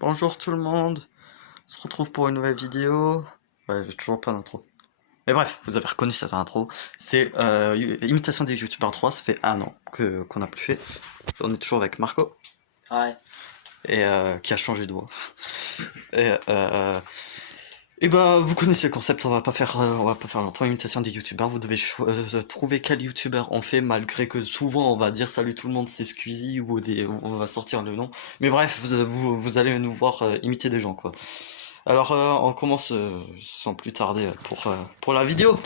Bonjour tout le monde, on se retrouve pour une nouvelle vidéo. Ouais, j'ai toujours pas d'intro. Mais bref, vous avez reconnu cette intro. C'est Imitation des youtubeurs 3, ça fait un an qu'on a plus fait. On est toujours avec Marco. Ouais. Et qui a changé de voix. Et bah vous connaissez le concept, on va pas faire longtemps. Imitation des youtubeurs, vous devez trouver quel youtubeur on fait, malgré que souvent on va dire salut tout le monde, c'est Squeezie, ou on va sortir le nom. Mais bref, vous allez nous voir imiter des gens, quoi. Alors on commence sans plus tarder pour la vidéo.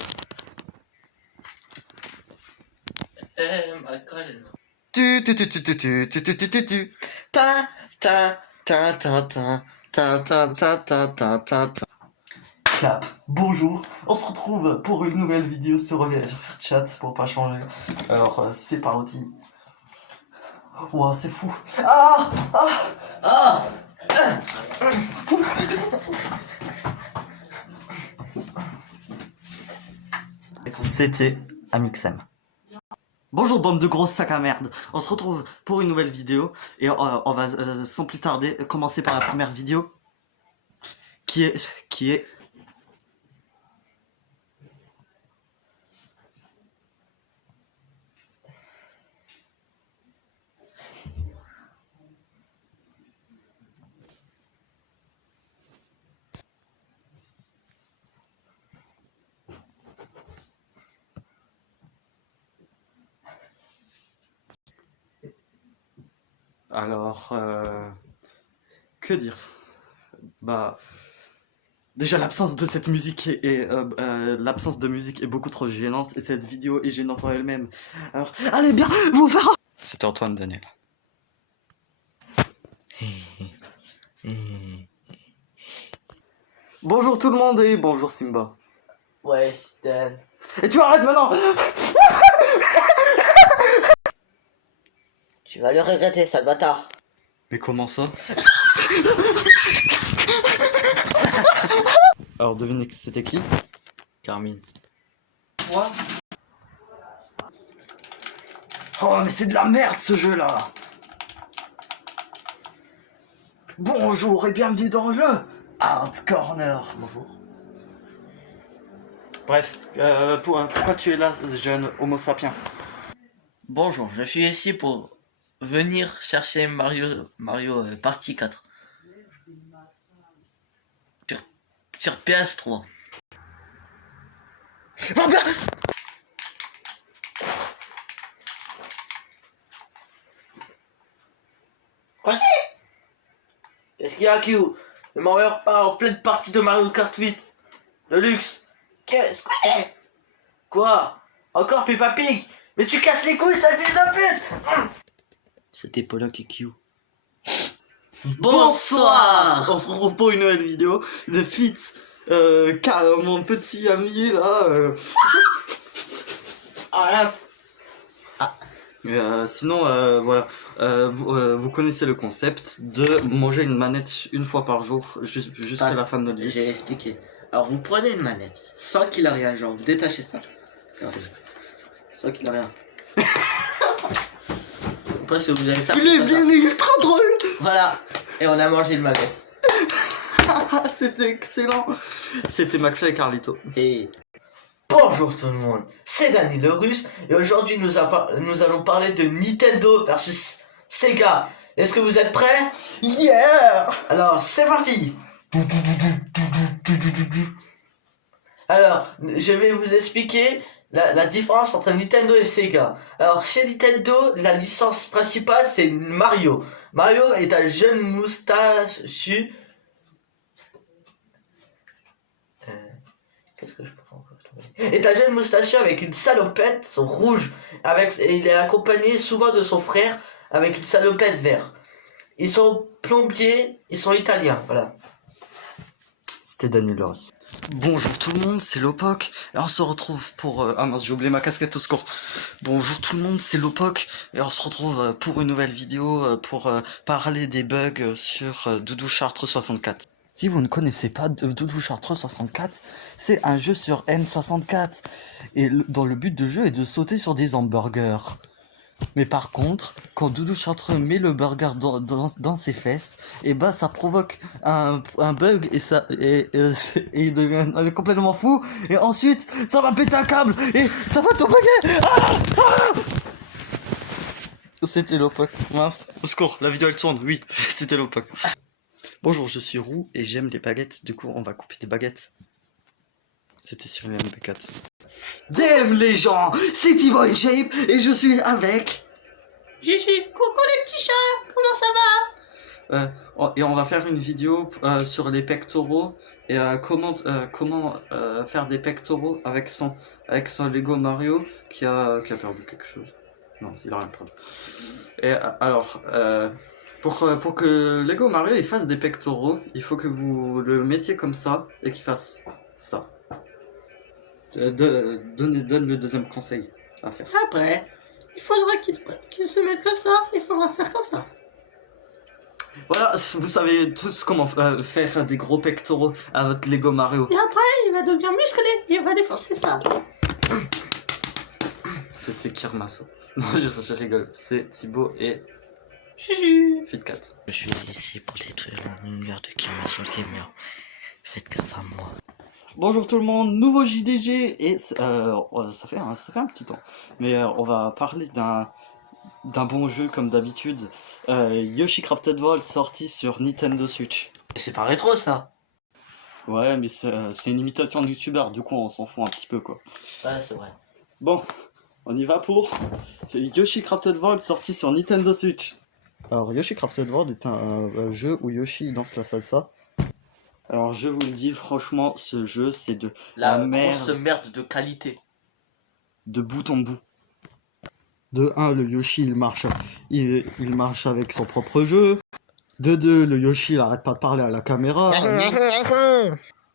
Ma colline. Ta ta ta ta ta ta ta ta ta ta ta. Clap, bonjour, on se retrouve pour une nouvelle vidéo sur chat pour pas changer. Alors c'est parti. Ouah, c'est fou. Ah ah ah. C'était Amixem. Bonjour bande de grosses sacs à merde. On se retrouve pour une nouvelle vidéo et on va sans plus tarder commencer par la première vidéo qui est alors que dire? Bah déjà l'absence de cette musique l'absence de musique est beaucoup trop gênante et cette vidéo est gênante en elle-même. Alors allez bien vous faire. C'était Antoine Daniel. Bonjour tout le monde et bonjour Simba. Ouais, Dan. Et tu arrêtes maintenant. Tu vas le regretter, sale bâtard. Mais comment ça? Alors devinez que c'était qui? Carmine. Quoi? Oh mais c'est de la merde ce jeu là. Bonjour et bienvenue dans le Art Corner. Bonjour. Bref, pourquoi tu es là, jeune homo sapiens? Bonjour, je suis ici pour venir chercher Mario partie 4. Sur PS3. Oh, bien. Quoi? Qu'est-ce qu'il y a, Q? Le Mario part en pleine partie de Mario Kart 8. Le luxe. Qu'est-ce que c'est? Quoi? Encore Peppa Pig? Mais tu casses les couilles, ça fait de la pute! C'était Pollock et Q. Bonsoir. On se retrouve pour une nouvelle vidéo de Fit, car mon petit ami là. Arrête. Sinon, voilà, vous connaissez le concept de manger une manette une fois par jour jusqu'à la fin de notre vie. J'ai expliqué. Alors vous prenez une manette, sans qu'il a rien, genre vous détachez ça. Regardez. Sans qu'il a rien. Après ce que vous allez faire, Il est ultra drôle. voilà. Et on a mangé une manette. C'était excellent. C'était McFly et Carlito. Et bonjour tout le monde, c'est Danny le Russe et aujourd'hui nous allons parler de Nintendo versus Sega. Est-ce que vous êtes prêts? Yeah. Alors c'est parti. Alors je vais vous expliquer la différence entre Nintendo et Sega. Alors chez Nintendo, la licence principale c'est Mario. Mario est un jeune moustachu. Qu'est-ce que je peux encore trouver? Est un jeune moustachu avec une salopette rouge. Et il est accompagné souvent de son frère avec une salopette verte. Ils sont plombiers, ils sont italiens, voilà. C'était Daniel Loris. Bonjour tout le monde, c'est Lopoc. Et on se retrouve pour... Ah mince, j'ai oublié ma casquette au secours. Bonjour tout le monde, c'est Lopoc. Et on se retrouve pour une nouvelle vidéo pour parler des bugs sur Doudou Chartres 64. Si vous ne connaissez pas Doudou Chartres 64, c'est un jeu sur N64. Et dont le but de jeu est de sauter sur des hamburgers. Mais par contre, quand Doudou Chantre met le burger dans ses fesses, et bah ça provoque un bug et il devient complètement fou. Et ensuite, ça va péter un câble et ça va tout bugger. C'était Lopoc. Mince. Au secours, la vidéo elle tourne. Oui, c'était Lopoc. Bonjour, je suis Roux et j'aime les baguettes. Du coup, on va couper des baguettes. C'était sur le MP4. Damn les gens, c'est Thibaut in Shape et je suis avec... Coucou les petits chats, comment ça va? Et on va faire une vidéo sur les pectoraux et comment faire des pectoraux avec son Lego Mario qui a perdu quelque chose. Non, il a rien perdu. Et alors, pour que Lego Mario il fasse des pectoraux, il faut que vous le mettiez comme ça et qu'il fasse ça. Donne le deuxième conseil à faire. Après, il faudra qu'il se mette comme ça, il faudra faire comme ça. Voilà, vous savez tous comment faire des gros pectoraux à votre Lego Mario. Et après, il va devenir musclé, il va défoncer ça. C'était Kirmaso. Non, je rigole. C'est Thibaut et Juju. Fitcat. Je suis ici pour détruire l'univers de Kirmaso le Gamer. Faites gaffe à moi. Bonjour tout le monde, nouveau JDG et ça fait un petit temps. Mais on va parler d'un bon jeu comme d'habitude. Yoshi Crafted World sorti sur Nintendo Switch. C'est pas rétro ça. Ouais, mais c'est une imitation de youtubeur, du coup on s'en fout un petit peu quoi. Ouais, c'est vrai. Bon, on y va pour Yoshi Crafted World sorti sur Nintendo Switch. Alors Yoshi Crafted World est un jeu où Yoshi danse la salsa. Alors je vous le dis franchement, ce jeu c'est de La merde. grosse merde de qualité. De bout en bout. De 1, le Yoshi il marche avec son propre jeu. De 2, le Yoshi il arrête pas de parler à la caméra.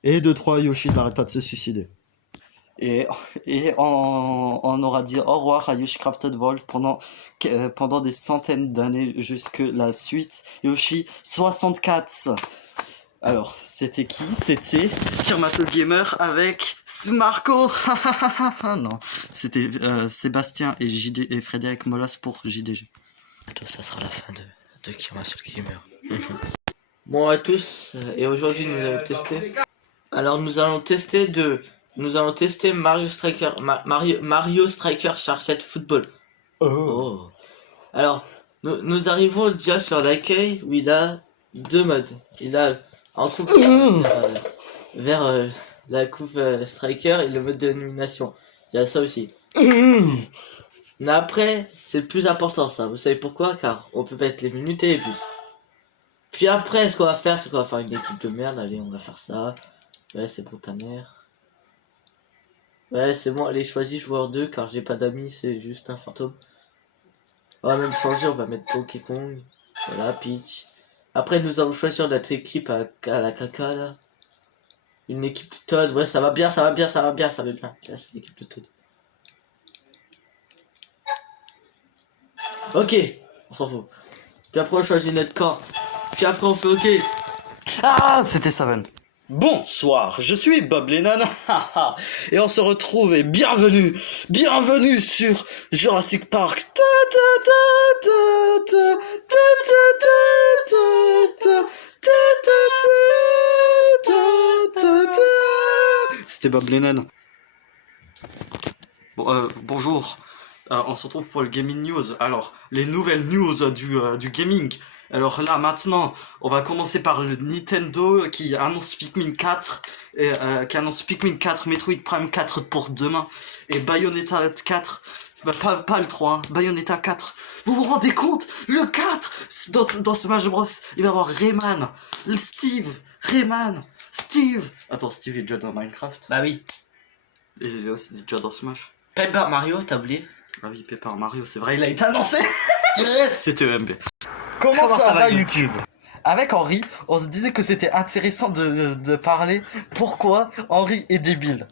Et de 3, Yoshi il n'arrête pas de se suicider. Et on aura dit au revoir à Yoshi Crafted World pendant des centaines d'années jusque la suite Yoshi 64. Alors, c'était qui? C'était Kirmaso Gamer avec Smarco. Non, c'était Sébastien et Frédéric Molas pour JDG. Bientôt, ça sera la fin de Kirmaso le Gamer. Bon à tous, et aujourd'hui nous allons tester. Alors nous allons tester Mario Striker, Mario Striker Charged Football. Oh. Alors nous arrivons déjà sur l'accueil où il a deux modes. Il a en coupe vers la coupe Striker et le mode de nomination. Il y a ça aussi. Mais après c'est le plus important ça. Vous savez pourquoi? Car on peut mettre les minutes et les buts. Puis après, ce qu'on va faire, c'est qu'on va faire une équipe de merde. Allez, on va faire ça. Ouais, c'est bon ta mère. Ouais, c'est bon, allez, choisis joueur 2, car j'ai pas d'amis, c'est juste un fantôme. On va même changer, on va mettre Donkey Kong. Voilà, Peach. Après, nous allons choisir notre équipe à la caca, là. Une équipe de Toad, ouais, ça va bien, ça va bien, ça va bien, ça va bien. Là, c'est l'équipe de Toad. Ok, on s'en fout. Puis après, on choisit notre corps. Puis après on fait OK. Ah, c'était Savan. Bonsoir, je suis Bob Lennon. Et on se retrouve et bienvenue sur Jurassic Park. C'était Bob Lennon. Bonjour. On se retrouve pour le Gaming News. Alors, les nouvelles news du gaming. Alors là, maintenant, on va commencer par le Nintendo qui annonce Pikmin 4, Metroid Prime 4 pour demain, et Bayonetta 4, bah, pas le 3, hein, Bayonetta 4. Vous vous rendez compte? Le 4 dans Smash Bros, il va y avoir Rayman, Steve. Attends, Steve est déjà dans Minecraft. Bah oui. Et il est aussi déjà dans Smash. Paper Mario, t'as oublié? Ah oui, Paper Mario, c'est vrai, il a été annoncé. C'était EMB. Comment ça va, YouTube? Avec Henri, on se disait que c'était intéressant de parler pourquoi Henri est débile.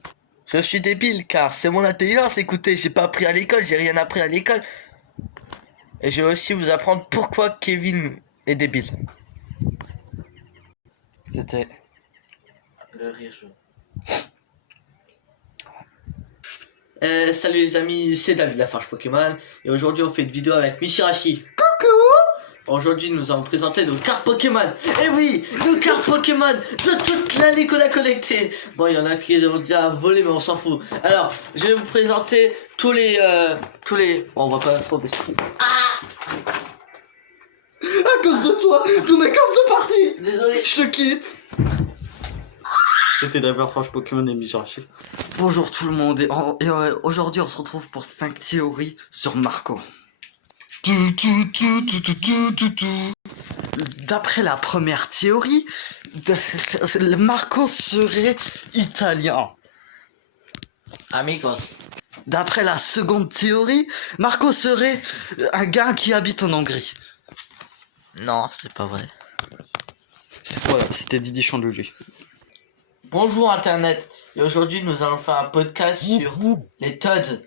Je suis débile car c'est mon intelligence, écoutez, j'ai pas appris à l'école, j'ai rien appris à l'école. Et je vais aussi vous apprendre pourquoi Kevin est débile. C'était... Le rire jaune. Salut les amis, c'est David Lafarge Pokémon et aujourd'hui on fait une vidéo avec Michirashi. Coucou. Aujourd'hui nous allons présenter nos cartes Pokémon. Et oui, nos cartes Pokémon de toute l'année qu'on a collectées. Bon, il y en a qui ont déjà volé mais on s'en fout. Alors, je vais vous présenter tous les... Bon, on va pas trop baisser. À cause de toi, tous mes cartes sont partis. Désolé. Je te quitte. C'était David Lafarge Pokémon et Michirashi. Bonjour tout le monde et aujourd'hui on se retrouve pour 5 théories sur Marco. D'après la première théorie, Marco serait italien. Amigos. D'après la seconde théorie, Marco serait un gars qui habite en Hongrie. Non, c'est pas vrai. Voilà, c'était Didi Chandelier. Bonjour Internet. Et aujourd'hui nous allons faire un podcast sur les Toads.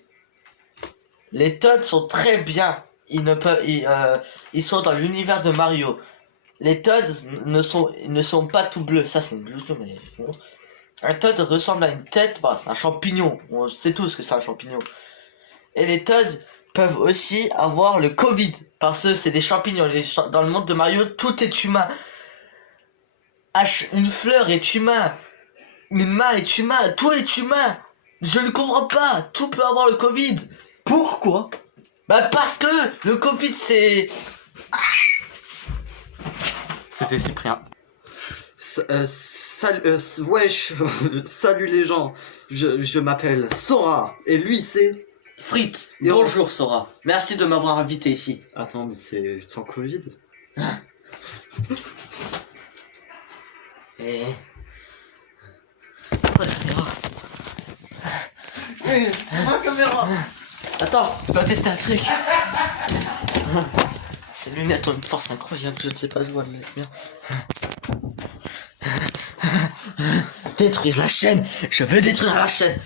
Les Toads sont très bien. Ils sont dans l'univers de Mario. Les Toads ne sont pas tout bleus. Ça c'est une blouse, mais je vous montre. Un Toad ressemble à une tête. Bah, c'est un champignon. On sait tous que c'est un champignon. Et les Toads peuvent aussi avoir le Covid. Parce que c'est des champignons. Dans le monde de Mario, tout est humain. Une fleur est humain. Une main est humain. Tout est humain. Je ne comprends pas. Tout peut avoir le Covid. Pourquoi? Bah parce que le Covid c'est... C'était Cyprien. Wesh, salut les gens. Je m'appelle Sora et lui c'est... Frites. Yo. Bonjour Sora. Merci de m'avoir invité ici. Attends, mais c'est sans Covid. Et... Oui, c'est ma caméra. Attends, je dois tester un truc. Ces lunettes ont une force incroyable, je ne sais pas où elles mettent bien. Détruire la chaîne. Je veux détruire la chaîne.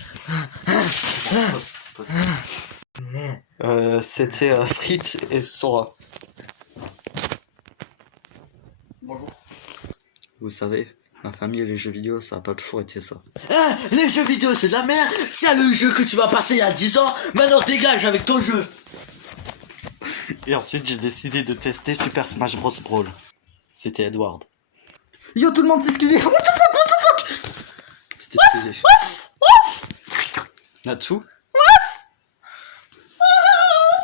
C'était Fritz et Sora. Bonjour. Vous savez, ma famille et les jeux vidéo, ça a pas toujours été ça. Ah, les jeux vidéo c'est de la merde. C'est le jeu que tu m'as passé il y a 10 ans. Maintenant dégage avec ton jeu. Et ensuite, j'ai décidé de tester Super Smash Bros. Brawl. C'était Edward. Yo, tout le monde s'excusez. What the fuck? C'était excusé. Natsu?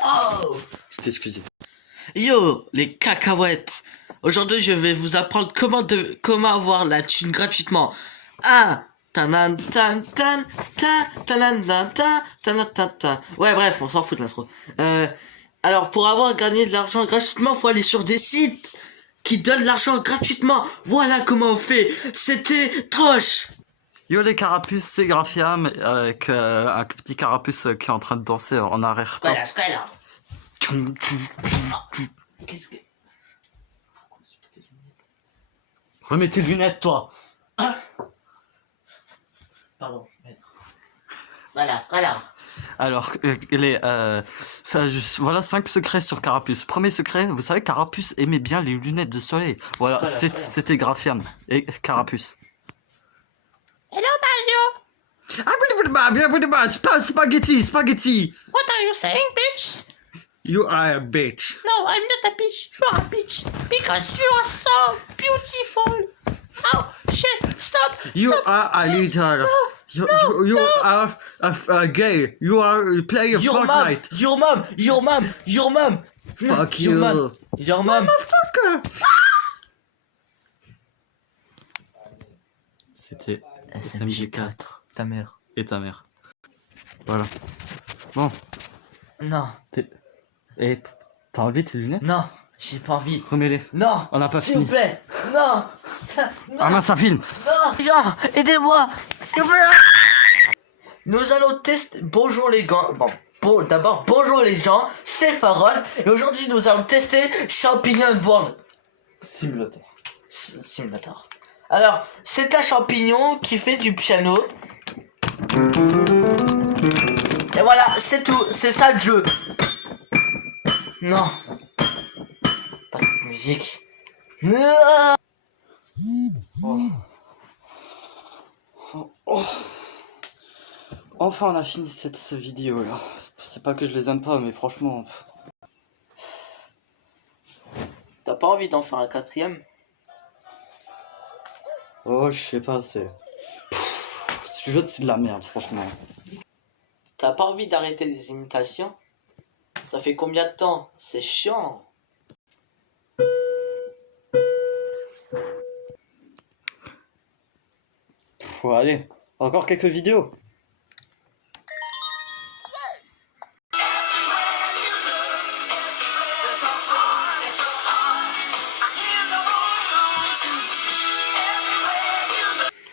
Oh. C'était excusé. Yo, les cacahuètes. Aujourd'hui, je vais vous apprendre comment avoir la thune gratuitement. Ah, tanan tan tan tan tanan tan tan tanan tan tan. Ouais, bref, on s'en fout de l'intro. Alors, pour avoir gagné de l'argent gratuitement, faut aller sur des sites qui donnent de l'argent gratuitement. Voilà comment on fait. C'était Troche. Yo, les carapuces, c'est Graphiam avec un petit carapuce qui est en train de danser en arrière-plan. Squala. Qu'est-ce que... Remets tes lunettes, toi. Pardon, maître. Squala. Alors, voilà 5 secrets sur Carapuce. Premier secret, vous savez, Carapuce aimait bien les lunettes de soleil. Voilà, c'était Graphiam et Carapuce. Hello, Mario. Spaghetti. What are you saying, bitch? You are a bitch. No, I'm not a bitch. You are a bitch. Because you are so beautiful. Oh, shit. Stop. You Stop. are a Please. little. No. You are a gay. You are playing Fortnite. Your mom. Fuck Your you. mom. Your mom. Motherfucker. C'était SMG4 Ta mère. et ta mère. Voilà. Bon. Non. Et t'as enlevé tes lunettes? Non. J'ai pas envie. Remets-les. Non. On n'a pas S'il fini. vous plaît. Non. Non. Ah mince, ça filme. Non. Jean, aidez-moi. S'il vous plaît. Nous allons tester. Bonjour les gars. Bon, d'abord, bonjour les gens. C'est Farol. Et aujourd'hui, nous allons tester Champignon de World. Simulateur. Simulator. Alors, c'est un champignon qui fait du piano. Et voilà, c'est tout. C'est ça le jeu. Non. Pas cette musique. Non. Oh enfin on a fini cette vidéo là. C'est pas que je les aime pas, mais franchement... T'as pas envie d'en faire un quatrième? Oh, je sais pas, c'est... Ce jeu, c'est de la merde, franchement. T'as pas envie d'arrêter les imitations? Ça fait combien de temps? C'est chiant. Allez, encore quelques vidéos.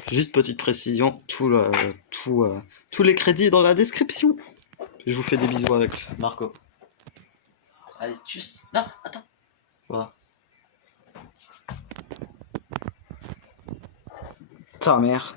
Juste petite précision, tous les crédits dans la description. Je vous fais des bisous avec Marco. Allez, tchuss. Non, attends. Voilà. Ta mère.